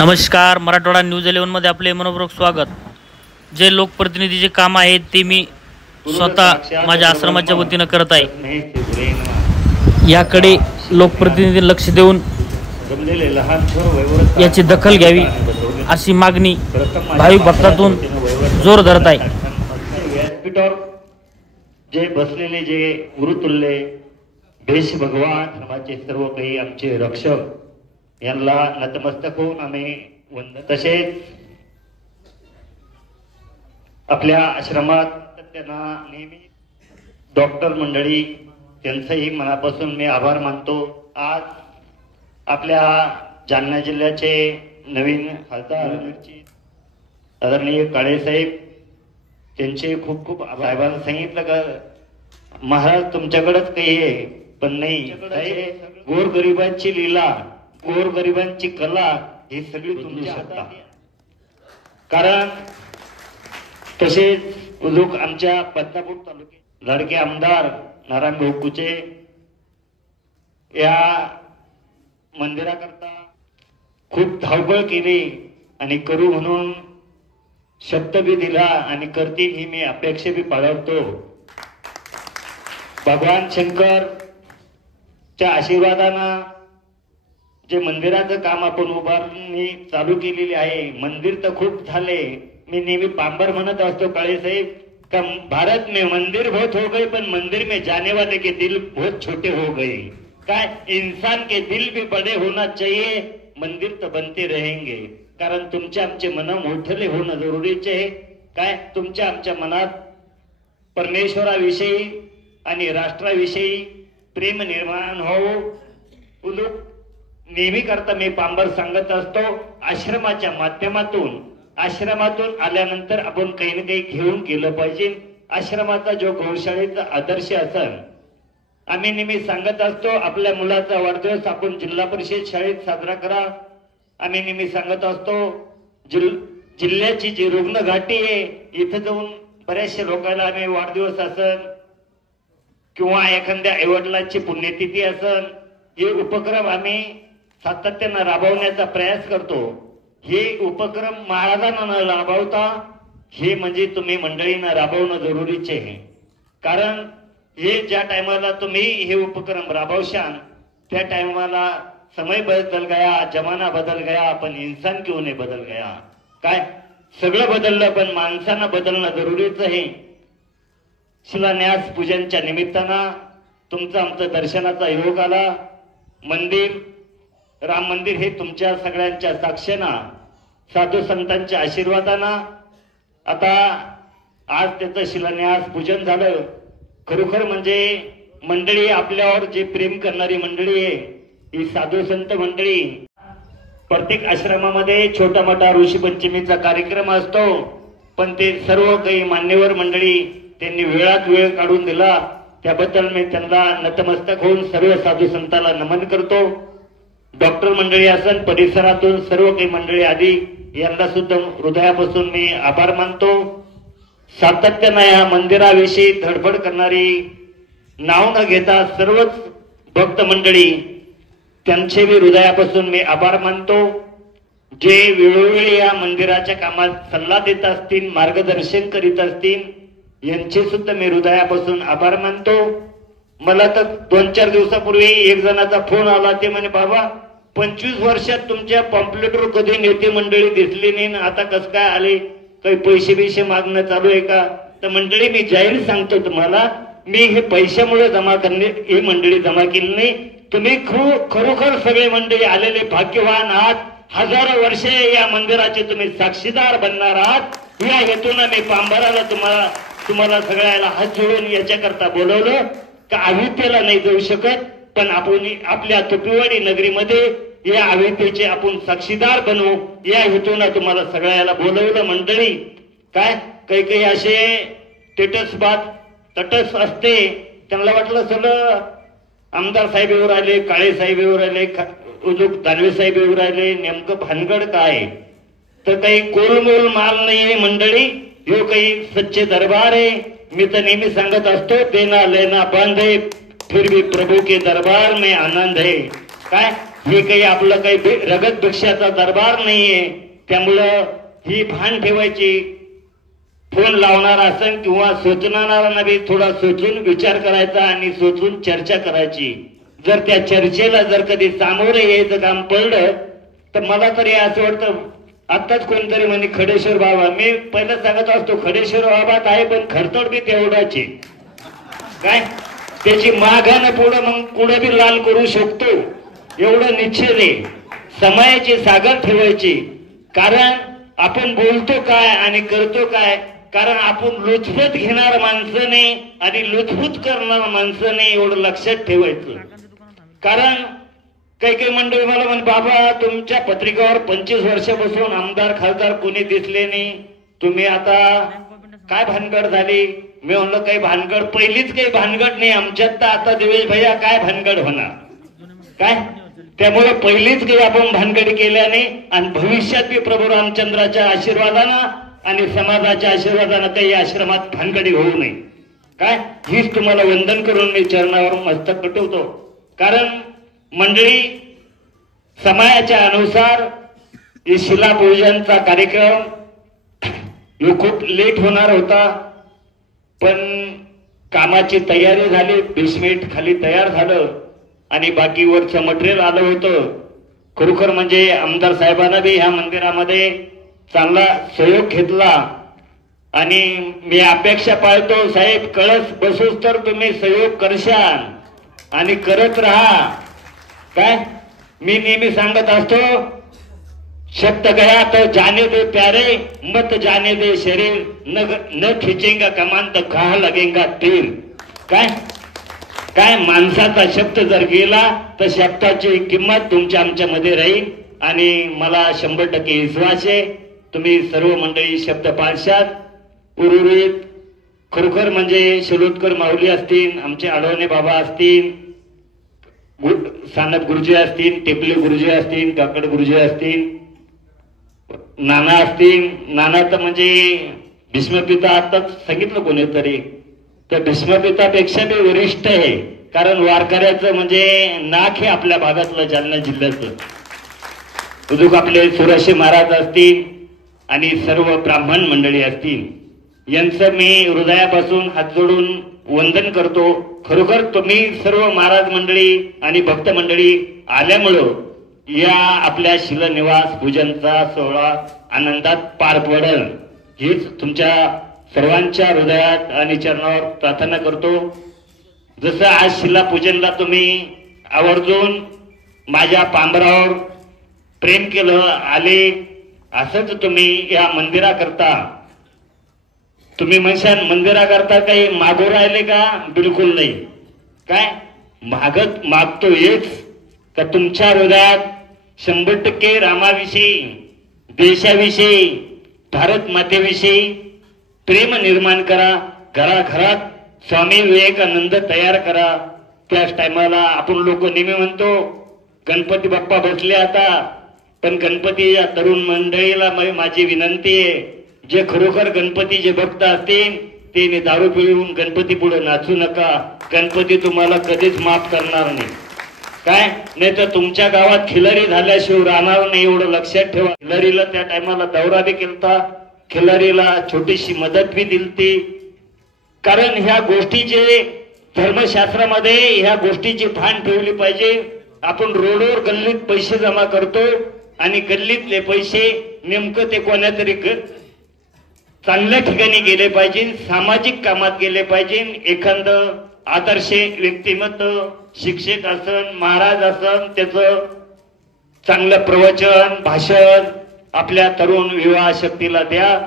नमस्कार, मराठवाडा न्यूज 11 मध्ये आपले मनपूर्वक स्वागत। जे लोकप्रतिनिधीचे काम आहे ते मी स्वतः माझ्या आश्रमाच्या वतीने करत आहे। याकडे लोकप्रतिनिधी लक्ष देऊन याची दखल घ्यावी अशी मागणी भाविक भक्तातून जोर धरत आहे। व्यासपीठावर जे बसलेले जे गुरुतुल्य देश भगवान समाजाचे सर्व काही आमचे रक्षक यांना नतमस्तक होऊन आम्ही वंदन। तसेच आपल्या आश्रमात त्यांना नेहमी डॉक्टर मंडळी त्यांचंही मनापासून मी आभार मानतो। आज आपल्या जालना जिल्ह्याचे नवीन खासदार आदरणीय काळे साहेब त्यांचे खूप खूप साहेबांनी सांगितलं का महाराज तुमच्याकडेच काही आहे, पण नाही, गोरगरिबांची लीला, गोरगरिबांची कला ही सगळी तुमच्या हातात। कारण तसेच लोक आमच्या बदनापूर तालुक्यात लाडके आमदार नारायण भाऊ कुचे या मंदिराकरता खूप धावपळ केली आणि करू म्हणून शब्द बी दिला आणि करतील ही मी अपेक्षा बी बाळगतो। भगवान शंकरच्या आशीर्वादानं जे मंदिराचं काम आपण उभारणी चालू केलेली आहे, मंदिर तर खूप झाले। मी नेहमी पांबर म्हणत असतो काळे साहेब का भारत में मंदिर बहुत हो गए, पण मंदिर में जाने वाले के दिल बहुत छोटे हो गए। काय इंसान के दिल भी बड़े होना चाहिए, मंदिर तर बनते रहेंगे। कारण तुमच्या आमचे मन मोठले होणं जरुरीचे आहे। काय तुमच्या आमच्या मनात परमेश्वराविषयी आणि राष्ट्राविषयी प्रेम निर्माण हो। नेहमी करता मी पांबर सांगत असतो, आश्रमाच्या माध्यमातून आश्रमातून आल्यानंतर आपण काही ना काही घेऊन गेलं पाहिजे। आश्रमाचा जो गौशाळेचा आदर्श असेल, आम्ही नेहमी सांगत असतो आपल्या मुलाचा वाढदिवस आपण जिल्हा परिषद शाळेत साजरा करा। आम्ही नेहमी सांगत असतो जिल्ह्याची जी रुग्णघाटी आहे इथे जाऊन बऱ्याचशा लोकांना आम्ही वाढदिवस असेल किंवा एखाद्या आईवडिलांची पुण्यतिथी असेल, हे उपक्रम आम्ही सातत्याने राबवण्याचा प्रयास करतो। हे उपक्रम महाराजांना न राबवता हे म्हणजे तुम्ही मंडळींना राबवणं जरुरीचे आहे। कारण हे ज्या टायमाला तुम्ही हे उपक्रम राबवशान त्या टायमाला समय बदल गया, जमाना बदल गया, पण इंसान क्यों नहीं बदल गया। काय सगळं बदललं पण माणसानं बदलणं जरुरीचं आहे। शिलान्यास पूजनच्या निमित्तानं तुमचं आमचं दर्शनाचा योग आला। मंदिर राम मंदिर हे तुमच्या सगळ्यांच्या साक्षीनं साधू संतांच्या आशीर्वादानं आता आज त्याचं शिलान्यास पूजन झालं। खरोखर म्हणजे मंडळी आपल्यावर जे प्रेम करणारी मंडळी आहे ही साधू संत मंडळी। प्रत्येक आश्रमामध्ये छोटा मोठा ऋषी पंचमीचा कार्यक्रम असतो, पण ते सर्व काही मान्यवर मंडळी त्यांनी वेळात वेळ काढून दिला, त्याबद्दल मी त्यांना नतमस्तक होऊन सर्व साधू संतांना नमन करतो। डॉक्टर मंडळी असेल, परिसरातून सर्व काही मंडळी आधी यांना सुद्धा हृदयापासून मी आभार मानतो। सातत्याने या मंदिराविषयी धडपड करणारी नाव न घेता सर्वच भक्त मंडळी त्यांचे मी हृदयापासून मी आभार मानतो। जे वेळोवेळी या मंदिराच्या कामात सल्ला देत असतील, मार्गदर्शन करीत असतील, यांचे सुद्धा मी हृदयापासून आभार मानतो। मला तर 2-4 दिवसापूर्वी एक जणाचा फोन आला, ते म्हणे बाबा 25 वर्षात तुमच्या पॉम्प्लेटवर कधी नेते मंडळी दिसली नाही, आता कसं काय आले, काही पैसे बिशे मागणं चालू आहे का। तर मंडळी मी जाहीर सांगतो तुम्हाला, मी हे पैशामुळे जमा करणे ही मंडळी जमा केली नाही। तुम्ही खरोखर सगळे मंडळी आलेले भाग्यवान आहात। हजारो वर्षे या मंदिराचे तुम्ही साक्षीदार बनणार आहात। या हेतून मी पांबराला तुम्हाला सगळ्याला हात जोडून याच्याकरता बोलवलं का आवित्याला नाही जाऊ शकत, पण आपण आपल्या तुपीवाडी नगरीमध्ये या आवित्याचे आपण साक्षीदार बनवू या हेतून तुम्हाला सगळ्याला बोलवलं। मंडळी काय काही असे तटस्थ असते, त्यांना वाटलं सगळं आमदार साहेब येऊ राहिले, काळे साहेब येऊ राहिले, दानवे साहेब येऊ राहिले, नेमकं भानगड काय। तर काही गोलमोल माल नाहीये मंडळी, हे काही सच्चे दरबार आहे। मी तर नेहमी सांगत असतो, देना लेना बंद है, फिर भी प्रभु के दरबार में आनंद है। काय हे काही आपलं काही रगत भिक्षाचा दरबार नाहीये. त्यामुळं ही भान ठेवायची. फोन लावणार असेल किंवा सोचणारा बी थोडा सोचून विचार करायचा आणि सोचून चर्चा करायची. जर त्या चर्चेला जर कधी सामोरे यायचं काम पडलं तर मला तरी असं वाटतं, आत्ताच कोणतरी म्हणे खडेश्वर बाबा, मी पहिलं सांगत असतो खडेश्वर बाबात आहे पण खरतड बी तेवढाचे काय, त्याची मागानं पुढे बी लाल करू शकतो एवढं निश्चित आहे. समयाची सागर ठेवायची. कारण आपण बोलतो काय आणि करतो काय, कारण आपण लुचपत घेणार माणसं नाही आणि लुचपूत करणार माणसं नाही, एवढं लक्षात ठेवायचं. कारण काही काही मंडळी मला म्हण, बाबा तुमच्या पत्रिकेवर 25 वर्षापासून आमदार खासदार कोणी दिसले नाही, तुम्ही आता काय भानगड झाली. मी म्हणलं काही भानगड पहिलीच काही भानगड नाही आमच्यात, तर आता देवेश भैया काय भानगड होणार काय. त्यामुळे पहिलीच काही आपण भानगडी केल्या नाही आणि भविष्यात बी प्रभू रामचंद्राच्या आशीर्वादानं आणि समाजाच्या आशीर्वादानं काही आश्रमात भानगडी होऊ नये काय, हीच तुम्हाला वंदन करून मी चरणावर मस्तक पटवतो. कारण मंडळी समयाच्या अनुसार शिलापूजनचा कार्यक्रम खूप लेट होणार होता, पण कामाची तयारी झाली. बेसमेंट खाली तयार झालं आणि बाकी वरचं मटेरियल आलं होतं. खरोखर म्हणजे आमदार साहेबांना बी ह्या मंदिरामध्ये चांगला सहयोग घेतला आणि मी अपेक्षा पाळतो साहेब, कळस बसूच तर तुम्ही सहयोग करशाल आणि करत राहा काय. मी नेहमी सांगत असतो, शब्द गया तो जाने दे प्यारे, मत जाने दे शरीर, न खिचेंगा कमान तर कहा लगेगा तीर काय. काय माणसाचा शब्द जर गेला तर शब्दाची किंमत तुमच्या आमच्यामध्ये राहील आणि मला 100% विश्वास आहे तुम्ही सर्व मंडळी शब्द पाळशात. उर्वरित खरोखर म्हणजे शिलोदकर माऊली असतील, आमचे आढवणे बाबा असतील, सानप गुरुजी असतील, टेपले गुरुजी असतील, काकड गुरुजी असतील, नाना असतील. नाना तर म्हणजे भीष्मपिता आताच सांगितलं कोणीतरी, तर भीष्मपितापेक्षा बी वरिष्ठ आहे. कारण वारकऱ्याचं म्हणजे नाक हे आपल्या भागातलं जालना जिल्ह्याचं. उदूक आपले सुराशे महाराज असतील आणि सर्व ब्राह्मण मंडळी असतील, यांचं मी हृदयापासून हात जोडून वंदन करतो. खरोखर तुम्ही सर्व महाराज मंडळी आणि भक्त मंडळी आल्यामुळं या आपल्या शिलनिवास पूजनचा सोहळा आनंदात पार पडेल हीच तुमच्या सर्वांच्या हृदयात आणि चरणावर प्रार्थना करतो. जसं आज शिलापूजनला तुम्ही आवर्जून माझ्या पांबरावर प्रेम केलं आले, असंच तुम्ही या मंदिराकरता तुम्ही म्हणशाल मंदिराकरता काही मागू राहिले का, बिलकुल नाही काय. मागतो हेच का तुमच्या हृदयात 100% रामाविषयी, देशाविषयी, भारत मातेविषयी प्रेम निर्माण करा. घराघरात स्वामी विवेकानंद तयार करा. त्याच टायमाला आपण लोक नेहमी म्हणतो गणपती बाप्पा बसले आता, पण गणपती या तरुण मंडळीला माझी विनंती आहे, जे खरोखर गणपतीचे भक्त असतील ते दारू पिऊन गणपती पुढे नाचू नका. गणपती तुम्हाला कधीच माफ करणार नाही काय. नाही तर तुमच्या गावात खिलारी झाल्याशिवाय राहणार नाही, एवढं लक्षात ठेवा. खिलारीला त्या टायमाला दौरा बी केलता, खिलारीला छोटीशी मदत बी दिलती. कारण ह्या गोष्टीचे धर्मशास्त्रामध्ये ह्या गोष्टीची भान ठेवली पाहिजे. आपण रोडवर गल्लीत पैसे जमा करतो आणि गल्लीतले पैसे नेमकं ते कोणातरी चांगल्या ठिकाणी गेले पाहिजे, सामाजिक कामात गेले पाहिजे. एखादं आदर्श व्यक्तिमत्व शिक्षक असन, महाराज असन, त्याचं चांगलं प्रवचन भाषण आपल्या तरुण विवाह शक्तीला द्या.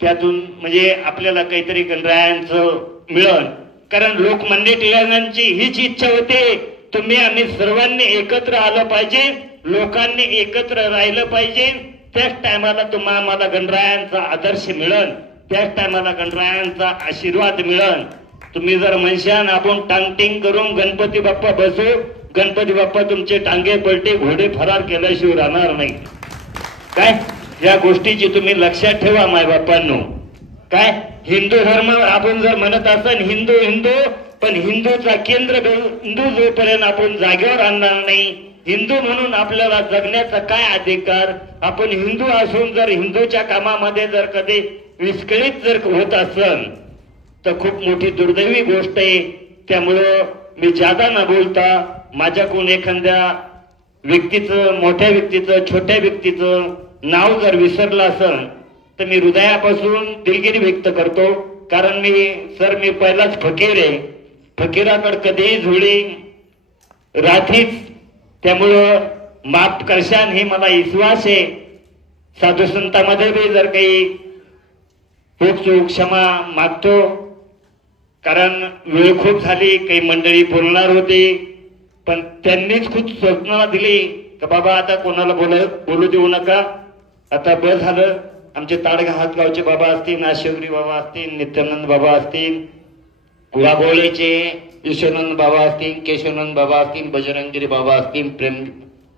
त्यातून म्हणजे आपल्याला काहीतरी गणरायांचं मिळन. कारण लोकमान्य टिळकांची हीच इच्छा होते, तुम्ही आम्ही सर्वांनी एकत्र आलं पाहिजे, लोकांनी एकत्र राहिलं पाहिजे. त्याच टायमाला तुम्हाला आम्हाला गणरायांचा आदर्श मिळन, त्याच टायमाला गणरायांचा आशीर्वाद मिळन. तुम्ही जर म्हणशान आपण टांगटिंग करून गणपती बाप्पा बसू, गणपती बाप्पा तुमचे टांगे पलटे घोडे फरार केल्याशिवाय राहणार नाही काय. या गोष्टीची तुम्ही लक्षात ठेवा माय बाप्पांनो काय. हिंदू धर्म आपण जर म्हणत असाल हिंदू हिंदू, पण हिंदूचा केंद्र बिंदू जोपर्यंत आपण जागेवर आणणार नाही हिंदू म्हणून आपल्याला जगण्याचा काय अधिकार? आपण हिंदू असून जर हिंदूच्या कामामध्ये जर कधी विस्कळीत जर होत असेल तर खूप मोठी दुर्दैवी गोष्ट आहे. त्यामुळं मी जादा न बोलता माझ्याकडून एखाद्या व्यक्तीचं, मोठ्या व्यक्तीचं, छोट्या व्यक्तीचं नाव जर विसरलं असेल तर मी हृदयापासून दिलगिरी व्यक्त करतो. कारण मी पहिलाच फकीर आहे. फकीराकडे कधीही झोळी राहतीच. त्यामुळं माफ करशान हे मला विश्वास आहे. साधू संतांमध्ये बी जर काही चूक क्षमा मागतो. कारण वेळ खूप झाली, काही मंडळी बोलणार होती पण त्यांनीच खूप सूचना दिली की बाबा आता कोणाला बोलू देऊ नका, आता बस झालं. आमचे ताडघाटगावचे बाबा असतील, नाशिवरी बाबा असतील, नित्यानंद बाबा असतील, कुळागोळेचे विश्वनंद बाबा असतील, केशवनंद बाबा असतील, बजरंगगिरी बाबा असतील,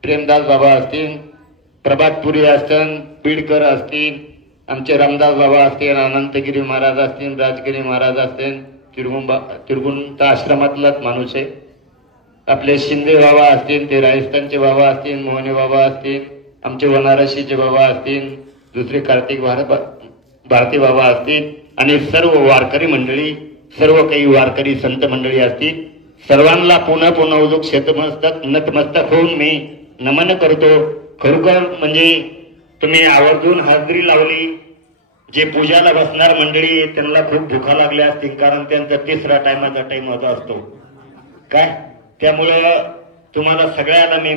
प्रेमदास बाबा असतील, प्रभातपुरी असतील, बीडकर असतील, आमचे रामदास बाबा असतील, अनंतगिरी महाराज असतील, राजगिरी महाराज असतील, तिरगुंता आश्रमातलाच माणूस आहे. आपले शिंदे बाबा असतील, ते राजस्थानचे बाबा असतील, मोहने बाबा असतील, आमचे बनारसीचे बाबा असतील, दुसरे कार्तिक भारती बाबा असतील आणि सर्व वारकरी मंडळी, सर्व काही वारकरी संत मंडळी असतील. सर्वांना पुन्हा पुन्हा उदुक नतमस्तक होऊन मी नमन करतो. खरोखर म्हणजे तुम्ही आवर्जून हाजरी लावली. जे पूजाला बसणार मंडळी त्यांना खूप भुका लागल्या असतील, कारण त्यांचा तिसरा टाइम असतो काय. त्यामुळे तुम्हाला सगळ्याला मी